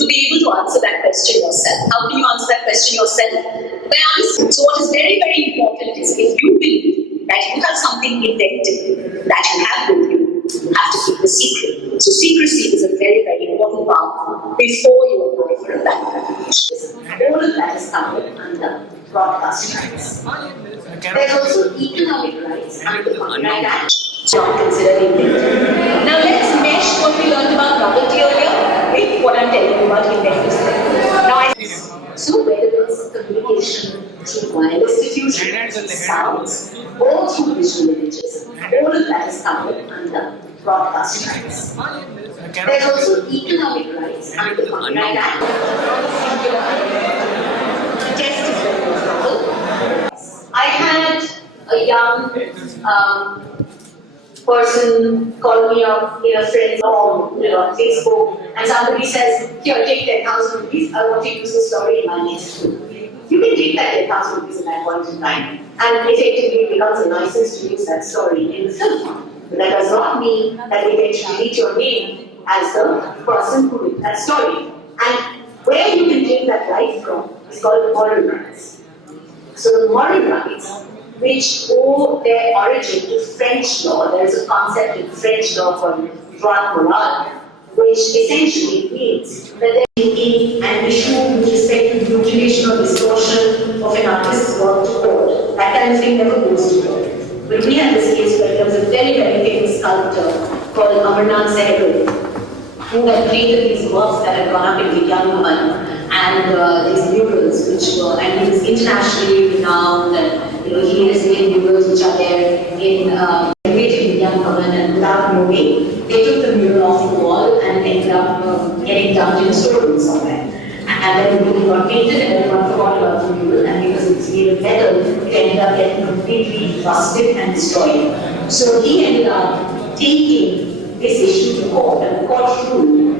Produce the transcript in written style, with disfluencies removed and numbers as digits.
to be able to answer that question yourself. How do you answer that question yourself? By answering. So what is very, very important is if you believe that you have something invented that you have with you, you have to keep the secret. So secrecy is a very, very important part before you apply for a bank application. All of that is covered under broadcast rights. There's also economic rights under the Copyright Act. Not considered invented. Now let's mesh what we learned about novelty earlier with what I'm telling you about inventive stuff. So whether it's communication through wireless diffusion, sounds, or through visual images, all of that is covered under broadcast rights. There's also economic rights under the Copyright Act. Test is very example. I had a young person call me up in a friend's on Facebook, and somebody says, "Here, take 10,000 rupees. I want to use the story in my next book." You can take that 10,000 rupees at that point in time, and effectively it becomes a license to use that story in the film. But that does not mean that we get to delete your name as the person who wrote that story. And where you can take that right from is called moral rights. So the moral rights, which owe their origin to French law. There is a concept in French law called droit moral, which essentially means that there is an issue with respect to mutilation or distortion of an artist's work to court. That kind of thing never goes to court. But we have this case where there was a very, very famous sculptor called Amarnath Sehgal, who had created these works that had gone up in Vigyan Bhavan, and these murals, which were, and he was internationally renowned, and he has made murals which are there in elevated Vigyan Bhavan, and without knowing, they took the mural off the wall and ended up getting dumped in a storeroom somewhere. And then the mural got painted, and everyone forgot about the mural, and because it's made of metal, it ended up getting completely rusted and destroyed. So he ended up taking this issue to court, and the court ruled